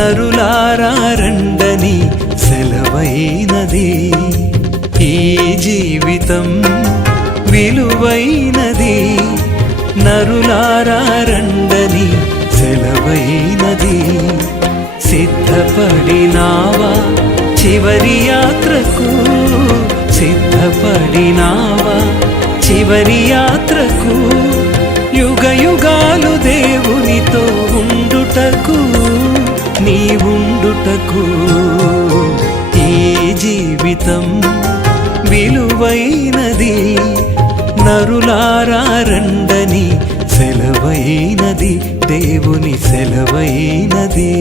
నరులారా రండని సెలవైనది. ఈ జీవితం విలువైనది, నరులారా రండని సెలవైనది. సిద్ధపడినావా చివరి యాత్రకు, సిద్ధపడినావా చివరి యాత్రకు, యుగ యుగాలు దేవునితో ఉండుటకు, నీవుండుటకు. ఈ జీవితం విలువైనది, నరులారా రండని సెలవైనది, దేవుని సెలవైనది.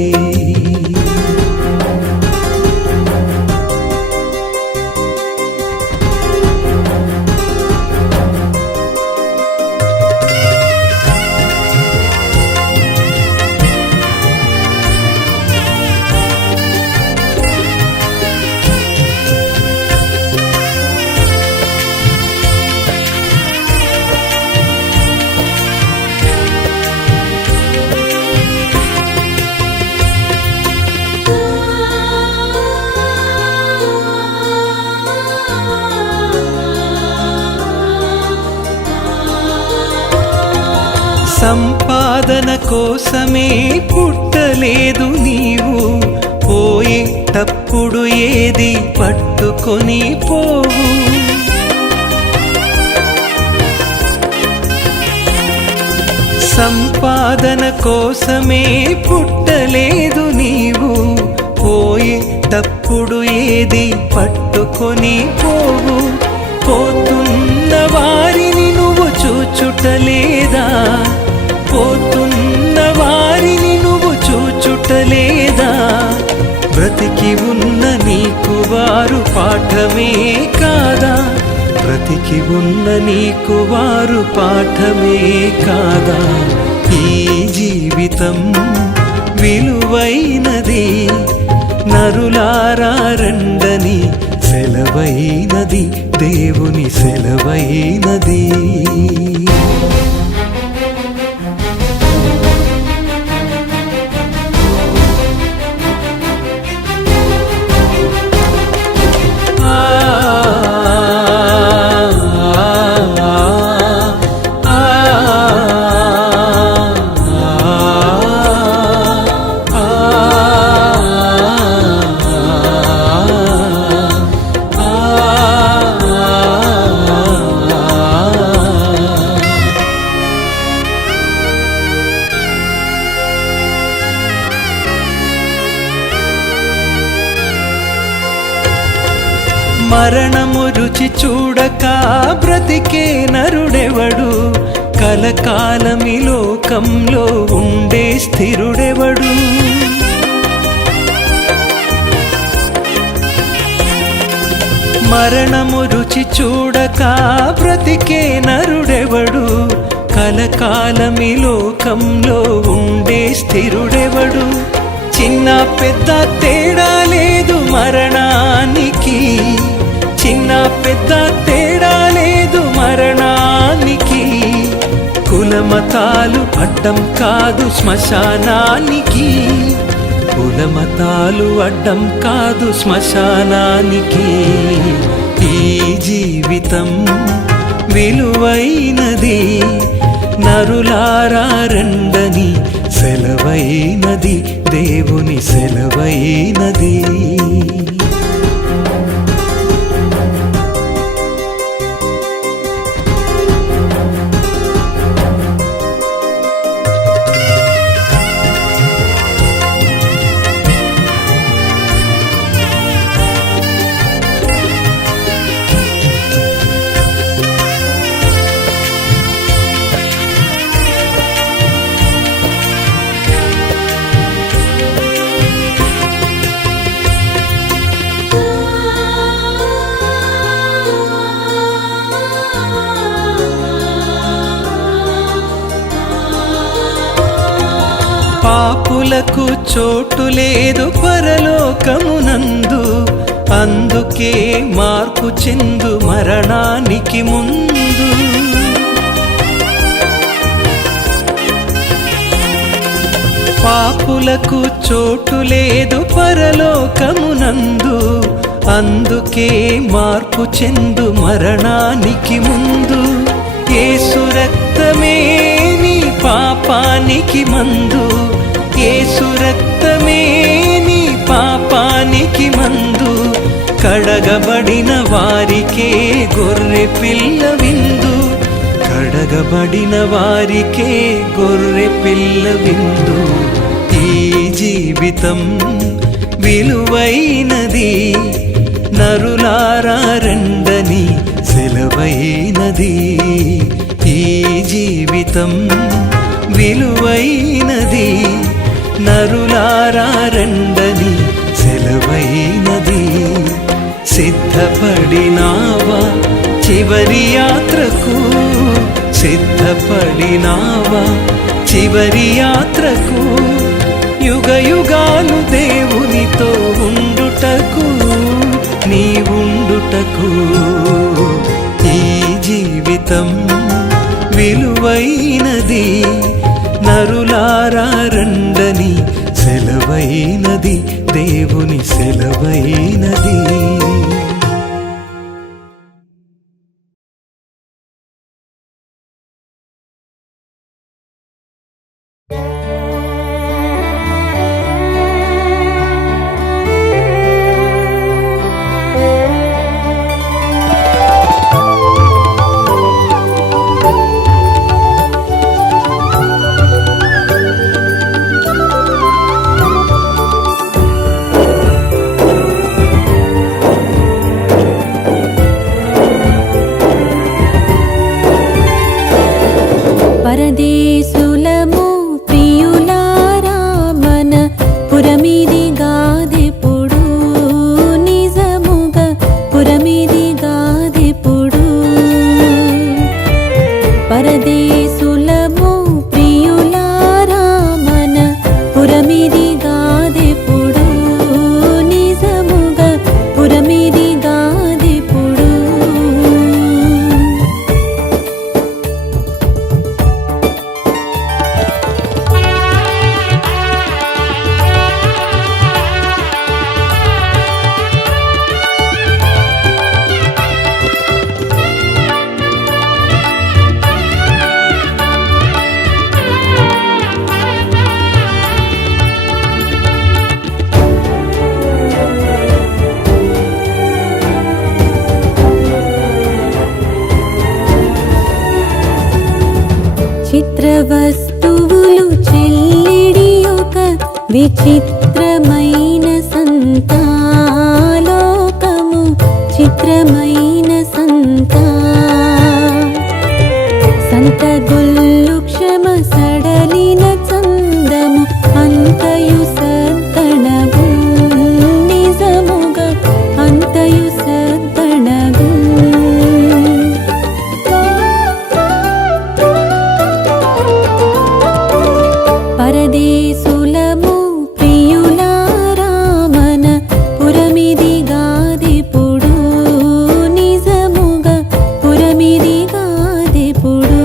సంపాదన కోసమే పుట్టలేదు నీవు, పోయేటప్పుడు ఏది పట్టుకొని పోవు. సంపాదన కోసమే పుట్టలేదు నీవు, పోయేటప్పుడు ఏది పట్టుకొని పోవు. పోతున్న వారిని నువ్వు చూచుటలేదా, పోతున్న వారిని నువ్వు చూచుటలేదా. బ్రతికి ఉన్న నీకు వారు పాఠమే కాదా, బ్రతికి ఉన్న నీకు వారు పాఠమే కాదా. ఈ జీవితం విలువైనది, నరులారా రండని సెలవైనది, దేవుని సెలవైనది. మరణము రుచి చూడక బ్రతికే నరుడెవడు, కలకాలమి లోకంలో ఉండే స్థిరుడెవడు. మరణము రుచి చూడక బ్రతికే నరుడెవడు, కలకాలమి లోకంలో ఉండే స్థిరుడెవడు. చిన్న పెద్ద తేడా లేదు మరణానికి, చిన్న పెద్ద తేడా లేదు మరణానికి. కులమతాలు అడ్డం కాదు శ్మశానానికి, కులమతాలు అడ్డం కాదు శ్మశానానికి. ఈ జీవితం విలువైనది, నరులారా రండని సెలవైనది, దేవుని సెలవైనది. పాపులకు చోటు లేదు పరలోకమునందు, అందుకే మార్పు చెందు మరణానికి ముందు. పాపులకు చోటు లేదు పరలోకమునందు, అందుకే మార్పు చెందు మరణానికి ముందు. యేసు రక్తమే నీ పాపానికి మందు, యేసు రక్తమే నీ పాపానికి మందు. కడగబడిన వారికే గొర్రె పిల్ల విందు, కడగబడిన వారికే గొర్రె పిల్ల విందు. ఈ జీవితం విలువైనది, నరులారా రండని సెలవైనది. ఈ జీవితం విలువైనది, నరులారా రండని సెలవైనది. సిద్ధపడినావా చివరి యాత్రకు, సిద్ధపడినావా చివరి యాత్రకు. యుగ యుగాలు దేవునితో ఉండుటకు, నీవుండుటకు. ఈ జీవితం విలువైనది, నరులారా రండని సెలవైనది, దేవుని సెలవైనది. పరదేశులము ప్రియులారా మన పురమిది గాదెప్పుడు, నిజముగా పురమిది గాదెప్పుడు. పరదేశులము ప్రియులారా మన పురమిది గాదెప్పుడు, నిజముగా పురమిది గాదెప్పుడు. చిత్ర వస్తువులు చెల్లిడి ఒక విచిత్రమైన సంతాలోకము, చిత్రమైన సంత గొల్లు క్షమ సడలిన చందము, అంతయు సద్దణగు, నిజముగా అంతయు సద్దణగు. పరదేశులము ప్రియులారా మన పురమిది గాదెప్పుడు, నిజముగా పురమిది గాదెప్పుడు.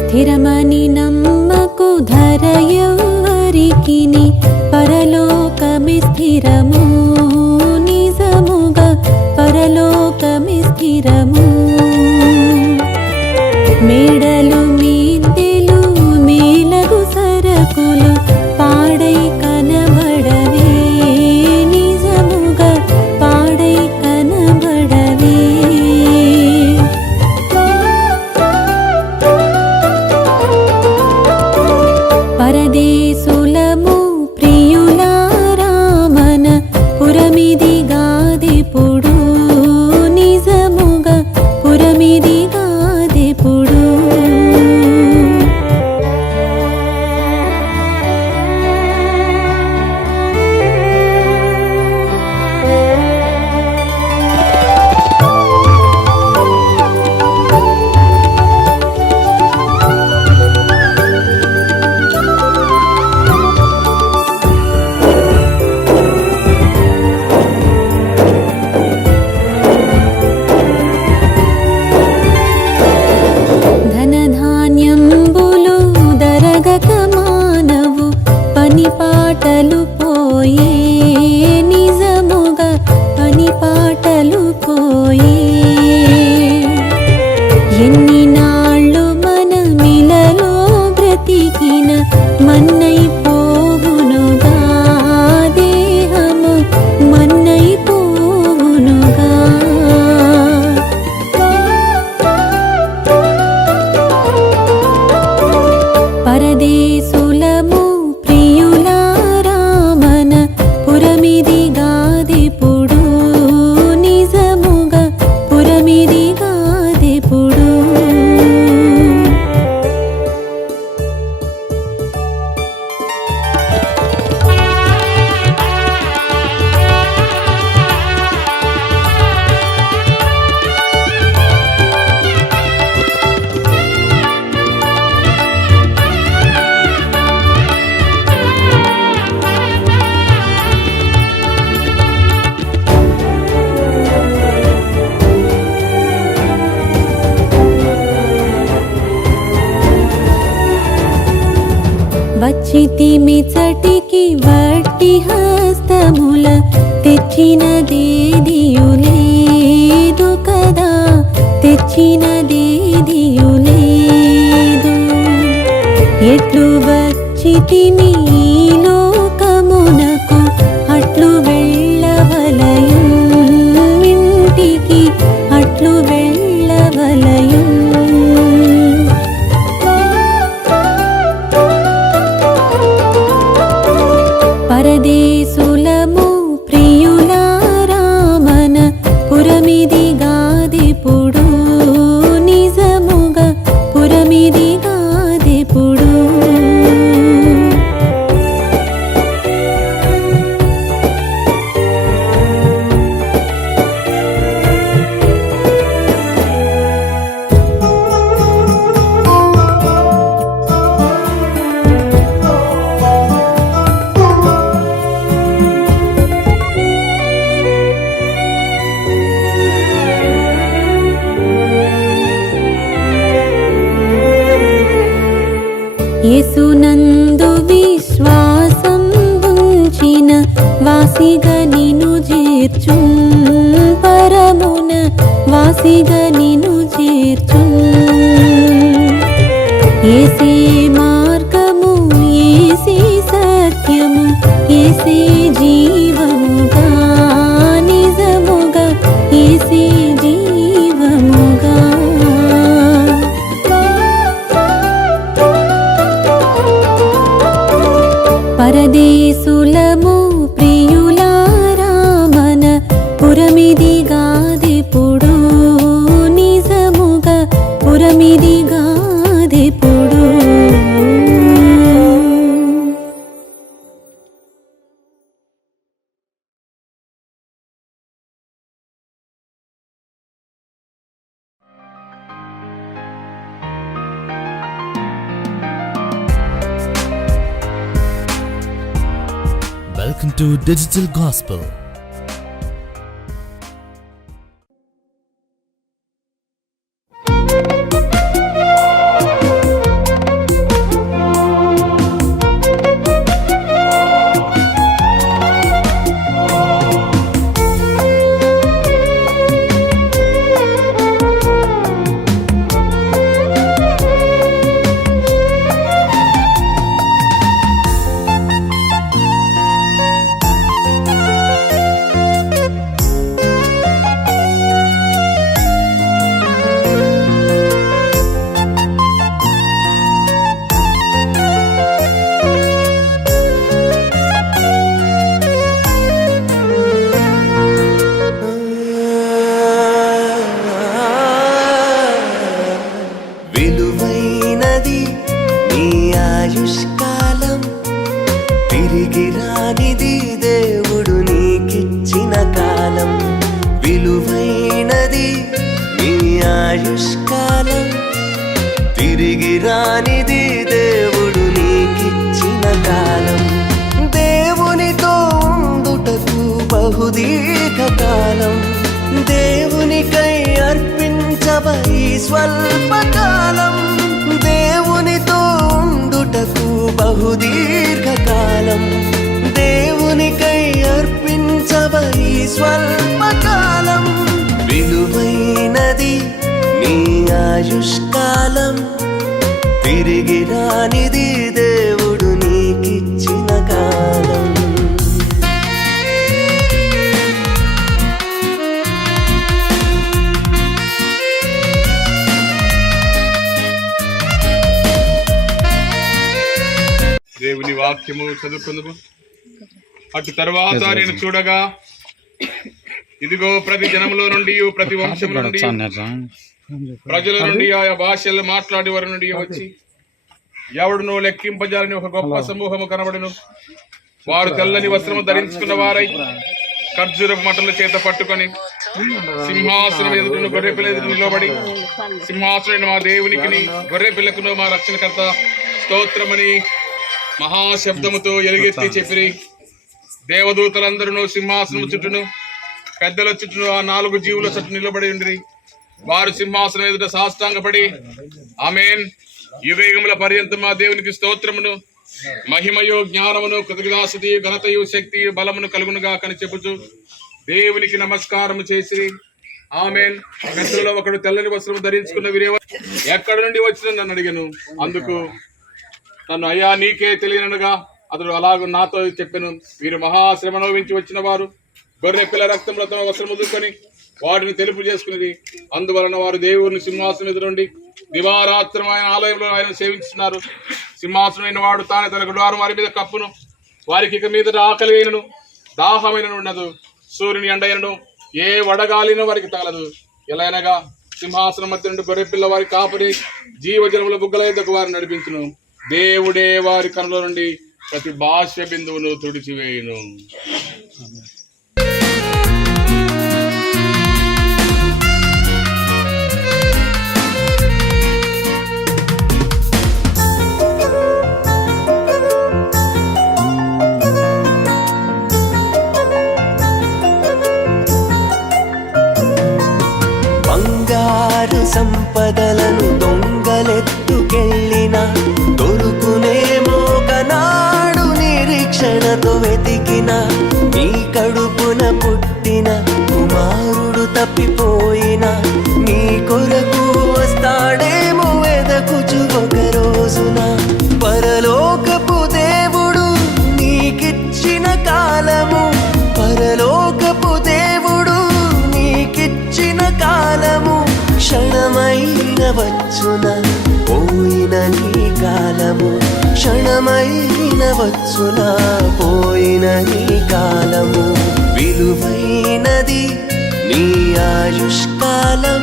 స్థిరమని నమ్మకు ధర ఎవ్వరికిని, పరలోకమి స్థిరము, నిజముగా పరలోకమి స్థిరము. మేడలు మిద్దెలు మేలగు సరకులు పాడై కనబడవే, నిజముగా పాడై కనబడవే. పరదేశులము ప్రియులారా మన పురమిదిగాదెప్పుడు నిజముగా పురమిదిగాదెప్పుడు వచ్చితిమిచటికి వట్టి హస్తముల తెచ్చినదేదియులేదు కదా తెచ్చినదేదియులేదు ఎట్లు వచ్చితిమి ఈ లోకమునకు అట్లు వెళ్ళవలయం ఇంటికి అట్లు వెళ్ళవలయం పరదేశులము ప్రియులారామన పురమిదిగాదెప్పుడు నిజముగా పురమిదిగాదెప్పుడు యేసునందు విశ్వాసం ఉంచిన వాసిగా నిను చేర్చున్ పరమున వాసిగా నిను చేర్చున్ యేసే మార్గము యేసే సత్యము యేసే జీవముగా నిజముగా యేసే జీవముగా పరదేశులము ప్రియులారామన పురమిదిగాదెప్పుడు నిజముగా పురమిదిగాదెప్పుడు Welcome to Digital Gospel. ఆయుష్కాలం తిరిగి రానిది దేవుడు నీకిచ్చిన కాలం. దేవునితో ఉండుటకు బహుదీర్ఘకాలం, దేవునికై అర్పించబై స్వల్పకాలం. దేవునితో ఉండుటకు బహుదీర్ఘకాలం, దేవునికై అర్పించబై స్వల్పకాలం. విలువైనది నీ ఆయుష్కాలం, తిరిగి రానిది దేవుడు నీకిచ్చిన కాలం. దేవుని వాక్యము చదువుకుందాము. అటు తర్వాత నేను చూడగా, ఇదిగో ప్రతి జనములో నుండి, ప్రతి వంశం నుండి, ప్రజల నుండి, ఆయా భాషలు మాట్లాడే వారి నుండి వచ్చి ఎవడును లెక్కింపజాలని ఒక గొప్ప సమూహము కనబడును. వారు తెల్లని వస్త్రము ధరించుకున్న వారై ఖర్జూరపు మట్టల చేత పట్టుకొని సింహాసనం ఎదురును గొర్రె పిల్ల ఎదురు నిలబడి, సింహాసనం మా దేవునికి గొర్రె పిల్లకును మా రక్షణకర్త స్తోత్రమని మహాశబ్దముతో ఎలుగెత్తి చెప్పిరి. దేవదూతలందరూ సింహాసనం చుట్టూను పెద్దల చుట్టూ ఆ 4 జీవుల చుట్టూ నిలబడి ఉండిరి. వారు సింహాసనం ఎదుట సాష్టాంగపడి ఆమేన్, యుగయుగముల పర్యంతం మా దేవునికి స్తోత్రమును, మహిమయు, జ్ఞానమును, కృతజ్ఞతాస్తుతి, ఘనతయు, శక్తియు, బలమును కలుగునుగా కని చెప్పుచు దేవునికి నమస్కారము చేసి ఆమేన్. పెద్దలలో ఒకడు తెల్లని వస్త్రము ధరించుకున్న వీరేవో ఎక్కడి నుండి వచ్చిన నన్ను అడిగాను. అందుకు నన్ను అయ్యా నీకే తెలియనగా అతడు అలాగ నాతో చెప్పాను. వీరు మహాశ్రమ అనుభవించి వచ్చిన వారు గొర్రె పిల్ల రక్తంలో తమ వస్త్రం ముదుకొని వాటిని తెలుపు చేసుకునేది. అందువలన వారు దేవుని సింహాసనం ఎదురుండి దివారాత్రం ఆయన ఆలయంలో ఆయన సేవించున్నారు. సింహాసనమైన వాడు తానే తన గుడారం వారి మీద కప్పును. వారికి ఇక మీద ఆకలి అయినను దాహమైన ఉండదు. సూర్యుని ఎండైనను ఏ వడగాలినో వారికి తగలదు. ఎలా అనగా సింహాసనం మధ్య నుండి గొర్రె పిల్ల వారి కాపురి జీవజలముల బుగ్గల ఎద్దకు వారిని నడిపించును. దేవుడే వారి కనుల నుండి ప్రతి భాష్య బిందువును తుడిచివేయును. బంగారు సంపదలను దొంగలెత్తుకెళ్ళిన దొరుకునేమో ఒకనాడు నిరీక్షణతో వెతికిన నీ కడుపున పుట్టిన కుమారుడు తప్పిపోయిన నీ కొరకు వస్తాడేమో వెదకుచు ఒక రోజున. పరలోకపు దేవుడు నీకిచ్చిన కాలము, పరలోకపు దేవుడు నీకిచ్చిన కాలము క్షణమైన వచ్చున పోయిన నీ కాలము, క్షణమైన వచ్చున పోయిన నీ కాలము. విలువైనది నీ ఆయుష్కాలం,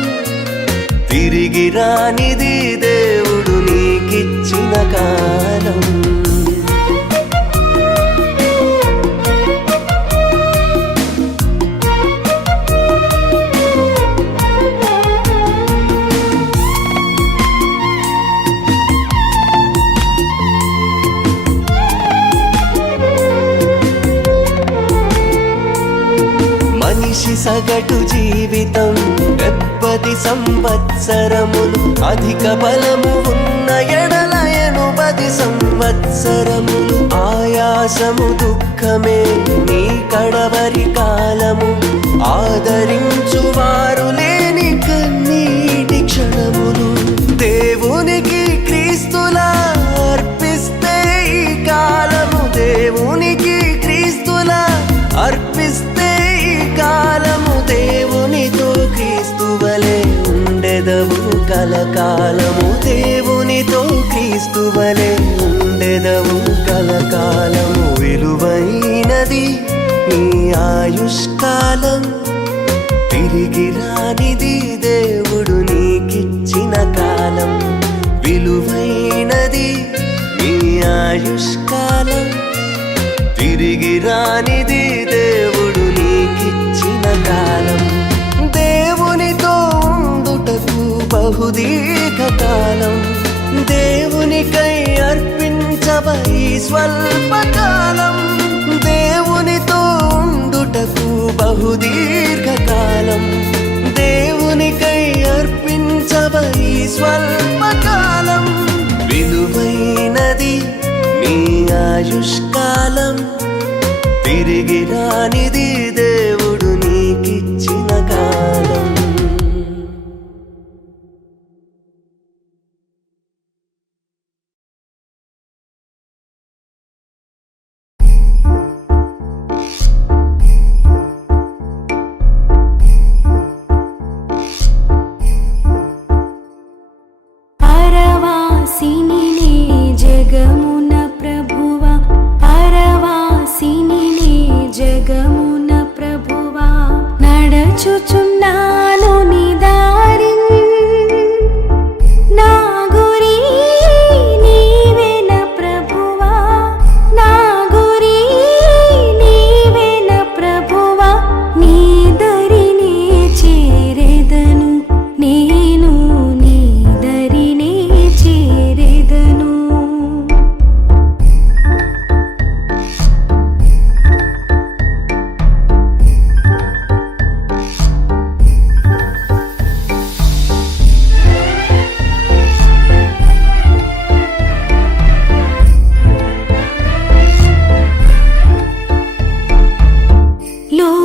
తిరిగి రానిది దేవుడు నీకిచ్చిన కాలం. మనిషి సగటు జీవితం 70 సంవత్సరములు, అధిక బలము ఉన్న ఎడల 80 సంవత్సరములు. ఆయాసము దుఃఖమే నీ కడవరి కాలము, ఆదరించువారు లేని కన్నీటి క్షణములు. దేవునికి క్రీస్తులా అర్పిస్తే ఈ కాలము, దేవునికి క్రీస్తులా అర్పిస్తే ఈ కాలము. దేవునితో క్రీస్తువలే ఉండెదవు కలకాలము, దేవునితో క్రీస్తువలే ఉండెదవు కలకాలము. విలువైనది నీ ఆయుష్కాలం, తిరిగి రానిది దేవుడు నీకిచ్చిన కాలం. విలువైనది నీ ఆయుష్కాలం, తిరిగి రానిది దేవుడు నీకిచ్చిన కాలం. దేవునితో ఉండుటకు బహుదీర్ఘ కాలం, దేవునికై అర్పించబై స్వల్పకాలం. దేవునితో ఉండుటకు బహుదీర్ఘ కాలం, దేవునికై అర్పించబై స్వల్పకాలం. విలువైనది నీ ఆయుష్కాలం, తిరిగి రానిది దేవుడు నీకిచ్చిన కాలం. అరవాసిని జగమున ప్రభువ, అరవాసిని జగమున ప్రభువా నడచుచున్నాను నీ దారి నా గురి నీవేన ప్రభువా నా గురి నీవేన ప్రభువా నీ దరినే చేరెదను నేను నీ దరినే చేరెదను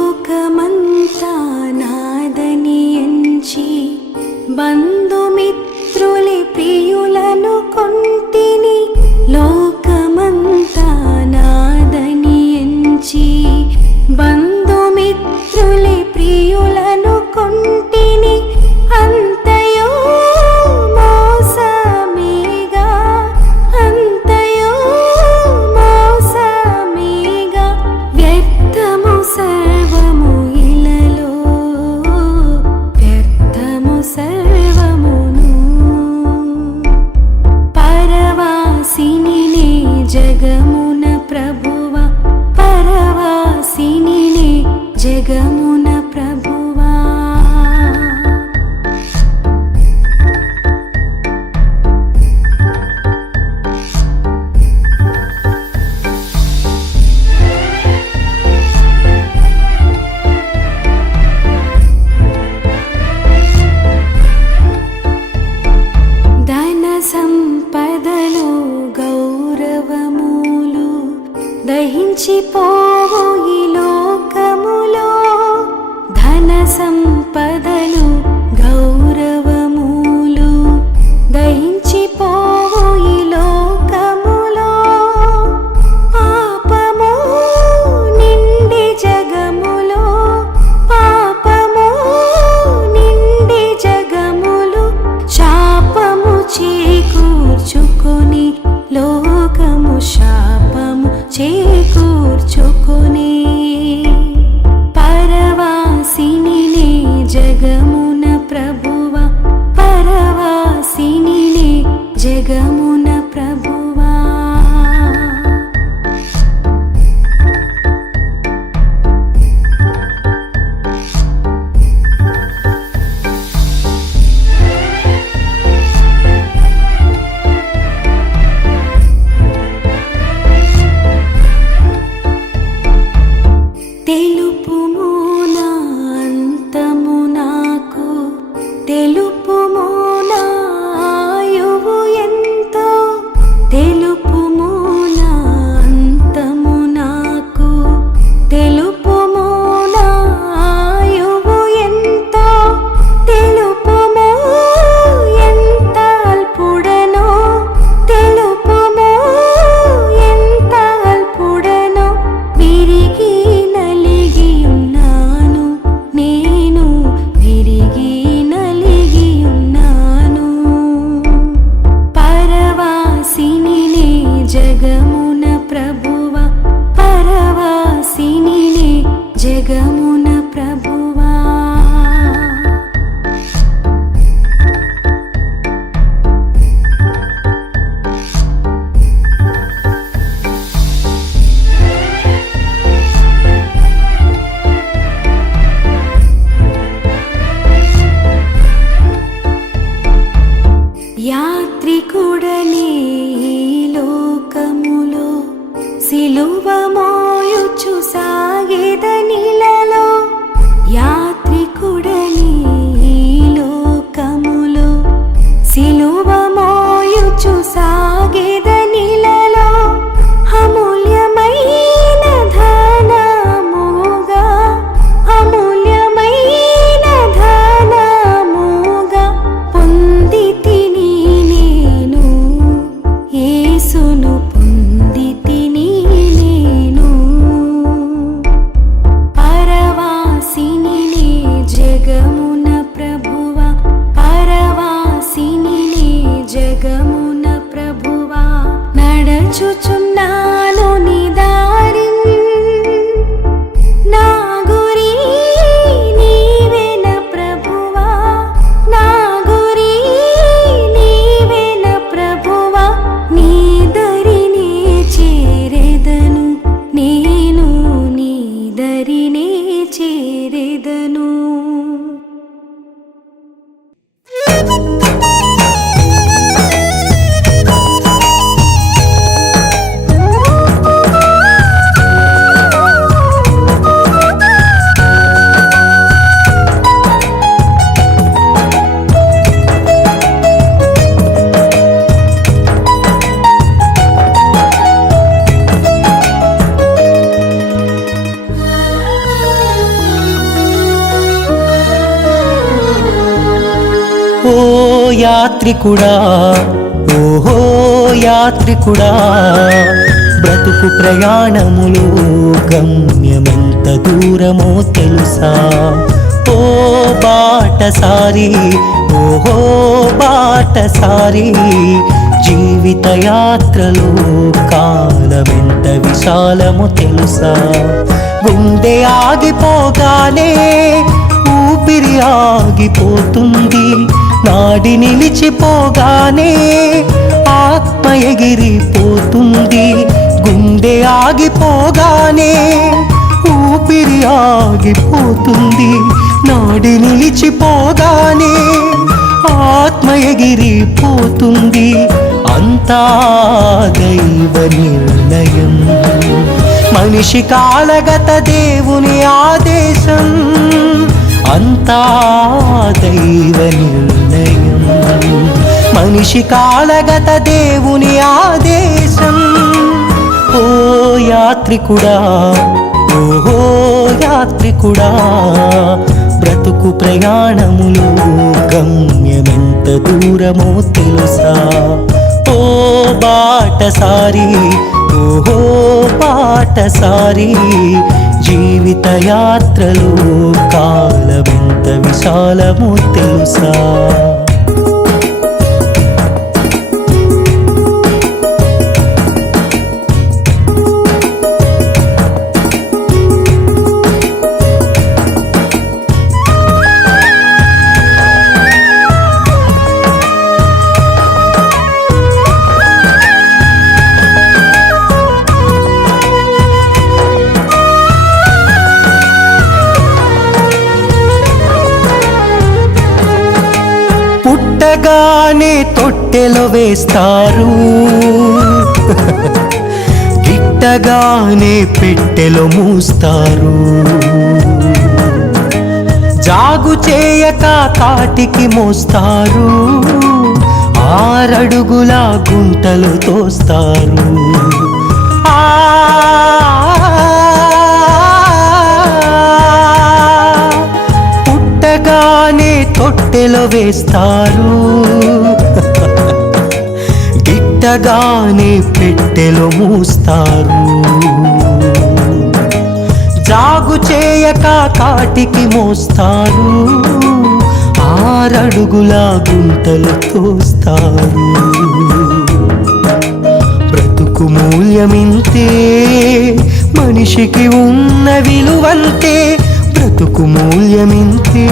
లోకమంతా నాదని ఎంచి బంధుమిత్రులి ప్రియులను కొంటిని లోకమంతా నాదని ఎంచి బంధుమిత్రులి ప్రియులను కొంటిని అంతయో మోసమేగా అంతయో మోసమేగా వ్యర్థము సర్వము ఇలలో వ్యర్థము సర్వమును పరవాసిని జగమున ప్రభువ పరవాసిని జగమున ప్రభువా ధన సంపదలు గౌరవములు దహించిపోవు ఈ లోకములో ధన సంపదలు గౌరవములు దహించిపోవు ఈ లోకములో పాపము నిండి జగములో పాపము నిండి జగములు శాపము చేకూర్చుకొని లోకము శాపము చేకూర్చుకొని పరవాసిని జగమున ప్రభువ పరవాసిని జగమున ప్రభువా తెలుపుము నా అంతము నాకు తెలుపుము నా ఆయువు ఎంతో తెలుపుము నా అంతము నాకు తెలుపుము నా ఆయువు ఎంతో తెలుపుము ఎంత అల్పుడనో తెలుపుము ఎంత అల్పుడనో విరిగి నలిగి ఉన్నాను నేను విరిగి నలిగి ఉన్నాను పరవాసిని జగమున ప్రభువ పరవాసిని జగమున ప్రభువా యాత్రికుడనే ఈ లోకములో సిలువ మోయుచు సాగెదనిలలో చేరెదను. ఓ యాత్రికుడా, ఓహో యాత్రికుడా, బ్రతుకు ప్రయాణములో గమ్యమెంత దూరమో తెలుసా? ఓ బాటసారి, ఓహో బాటసారి, జీవిత యాత్రలో కాలమెంత విశాలమో తెలుసా? గుండె ఆగిపోగానే ఊపిరి ఆగిపోతుంది, నాడి నిలిచిపోగానే ఆత్మ ఎగిరిపోతుంది. గుండె ఆగిపోగానే ఊపిరి ఆగిపోతుంది, నాడి నిలిచిపోగానే ఆత్మ ఎగిరిపోతుంది. అంతా దైవ నిర్ణయం, మనిషి కాలగత దేవుని ఆదేశం. అంతా దైవ నిర్ణయం, మనిషి కాలగత దేవుని ఆదేశం. ఓ యాత్రికుడా, ఓహో యాత్రికుడా, బ్రతుకు ప్రయాణములో గమ్యమెంత దూరమో తెలుసా? ఓ బాటసారి, ఓహో బాటసారి, జీవిత యాత్రలో కాలమెంత విశాలమో తెలుసా? పుట్టగానే తొట్టెలో వేస్తారు, గిట్టగానే పెట్టెలో మూస్తారు. జాగు చేయక కాటికి మోస్తారు, 6 అడుగుల గుంటలు తోస్తారు. పుట్టగానే తొట్టెలో వేస్తారు, గిట్టగానే పెట్టెలో మూస్తారు. జాగు చేయక కాటికి మోస్తారు, 6 అడుగుల గుంటలు తోస్తారు. బ్రతుకు మూల్యమింతే, మనిషికి ఉన్న విలువంతే. బ్రతుకు మూల్యమింతే,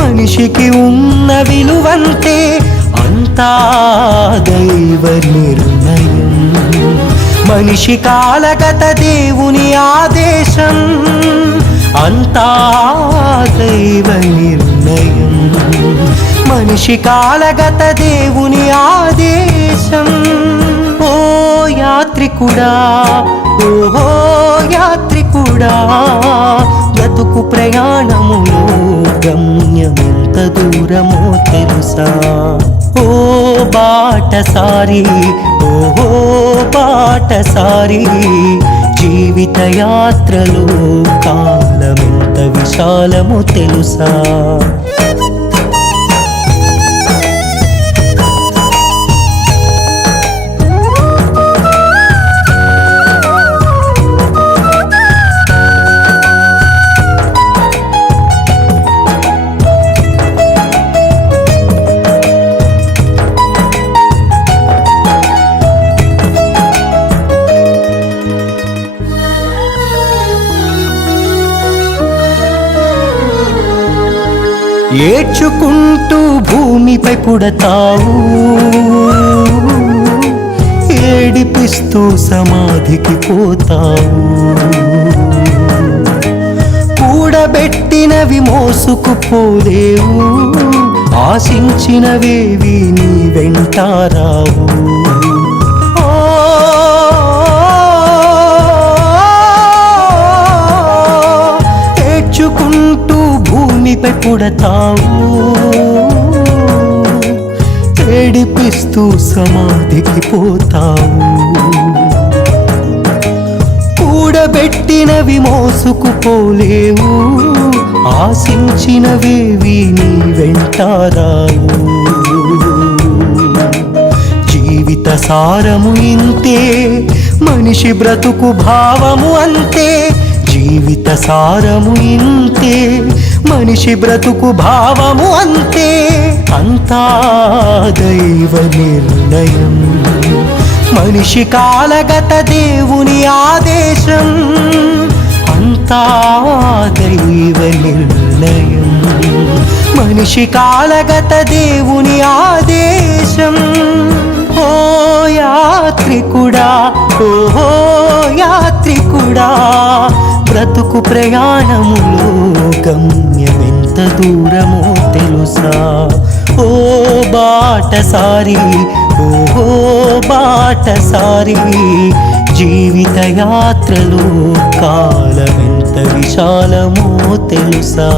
మనిషికి ఉన్న విలువంతే. అంతా దైవ నిర్ణయం, మనిషి కాలగత దేవుని ఆదేశం. అంతా దైవ నిర్ణయం, మనిషి కాలగత దేవుని ఆదేశం. ఓ యాత్రికుడా, ఓహో యాత్రికుడా, బ్రతుకు ప్రయాణములో గమ్యమెంత దూరమో తెలుసా? ఓ బాటసారి, ఓహో బాటసారి, జీవిత యాత్రలో కాలమెంత విశాలమో తెలుసా? ఏడ్చుకుంటూ భూమిపై పుడతావు, ఏడిపిస్తూ సమాధికి పోతావు. కూడబెట్టినవి మోసుకుపోలేవు, ఆశించినవేవి నీ వెంటారావు. ఏడ్చుకుంటూ భూమిపై పుడతావు, ఏడిపిస్తూ సమాధికి పోతావు. కూడబెట్టినవి మోసుకుపోలేవు, ఆశించినవేవి నీ వెంటారావు. జీవిత సారము ఇంతే, మనిషి బ్రతుకు భావము అంతే. జీవిత సారము ఇంతే, మనిషి బ్రతుకు భావము అంతే. అంతా దైవ నిర్ణయం, మనిషి కాలగత దేవుని ఆదేశం. అంతా దైవ నిర్ణయం, మనిషి కాలగత దేవుని ఆదేశం. ఓ యాత్రికుడా, ఓ యాత్రికుడా, బ్రతుకు ప్రయాణములో గమ్యమెంత దూరమో తెలుసా? ఓ బాటసారి, ఓ బాటసారి, జీవిత యాత్రలో కాలమెంత విశాలమో తెలుసా?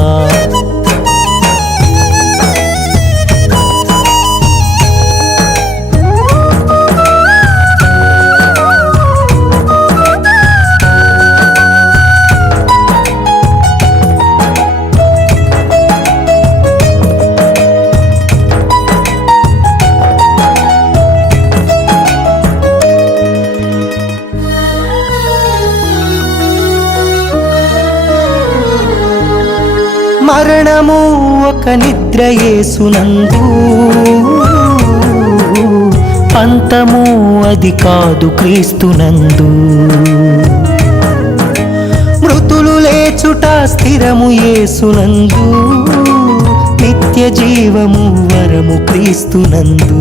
మరణము ఒక నిద్ర యేసునందు, అంతము అది కాదు క్రీస్తునందు. మృతులు లేచుట స్థిరము యేసునందు, నిత్య జీవము వరము క్రీస్తునందు.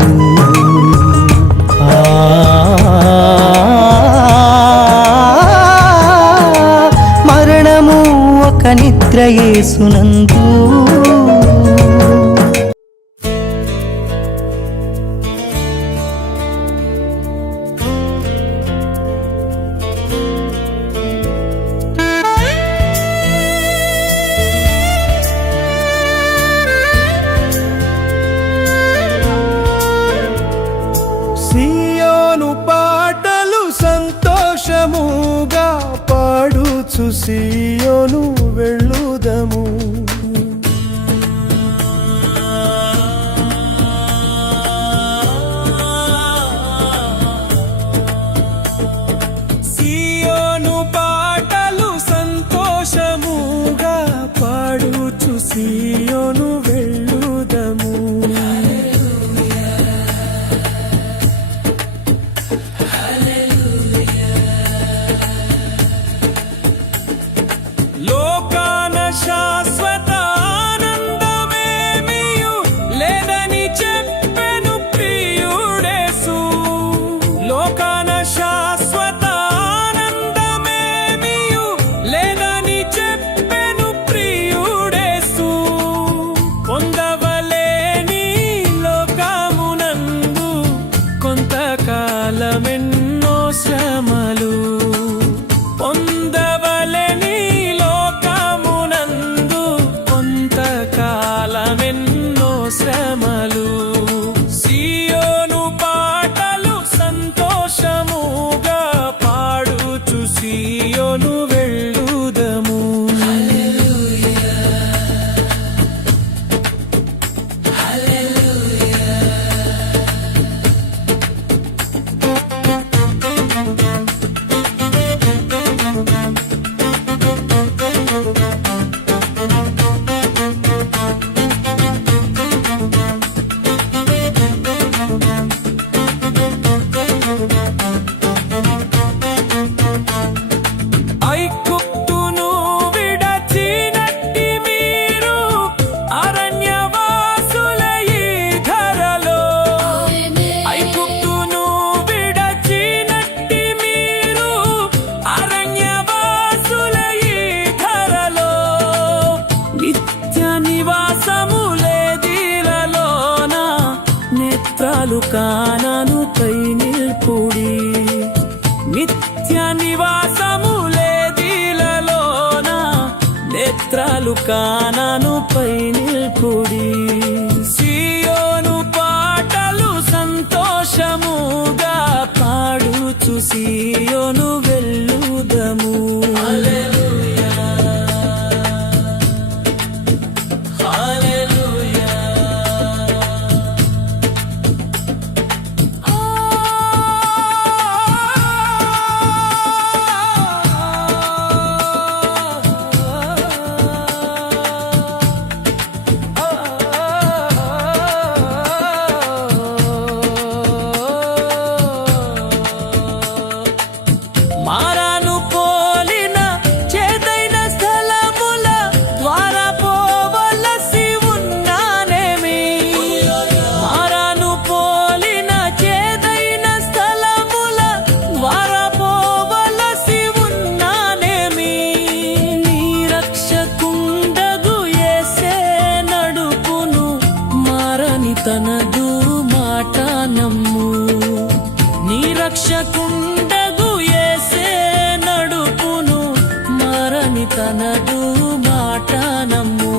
మరణము ఒక నిద్ర యేసునందు. సియోను పాటలు సంతోషముగా పాడుచు సియోను వెళ్ళుదము. సియోను పాటలు సంతోషముగా పాడుచు సియోను వెళ్ళుదము. లోకాన శాశ్వత ఆనందమేమియు లేదని చెప్పెను ప్రియుడేసు. లోకాన శాశ్వత ఆనందమేమియు లేదని చెప్పెను ప్రియుడేసు. పొందవలేని లోకమునందు కొంతకాలమెన్నో శ్రమలు, పొందవలని లోకమునందు నేత్రాలు కానానుపై నిల్పుడి. సియోను పాటలు సంతోషముగా పాడుచు సియోను వెళ్ళుదము. హల్లెలూయా హల్లెలూయా. మారాను పోలిన చేదైన స్థలముల ద్వారా పోవలసి ఉన్నానేమి. మారాను పోలిన చేదైన స్థలముల ద్వారా పోవలసి ఉన్నానేమి. నీ రక్షకుండగు యేసే నడుపును, మారని తనదు మాట నమ్ము. నీ రక్షకుండగు యేసే నడుపును, మారని తనదు మాట నమ్ము.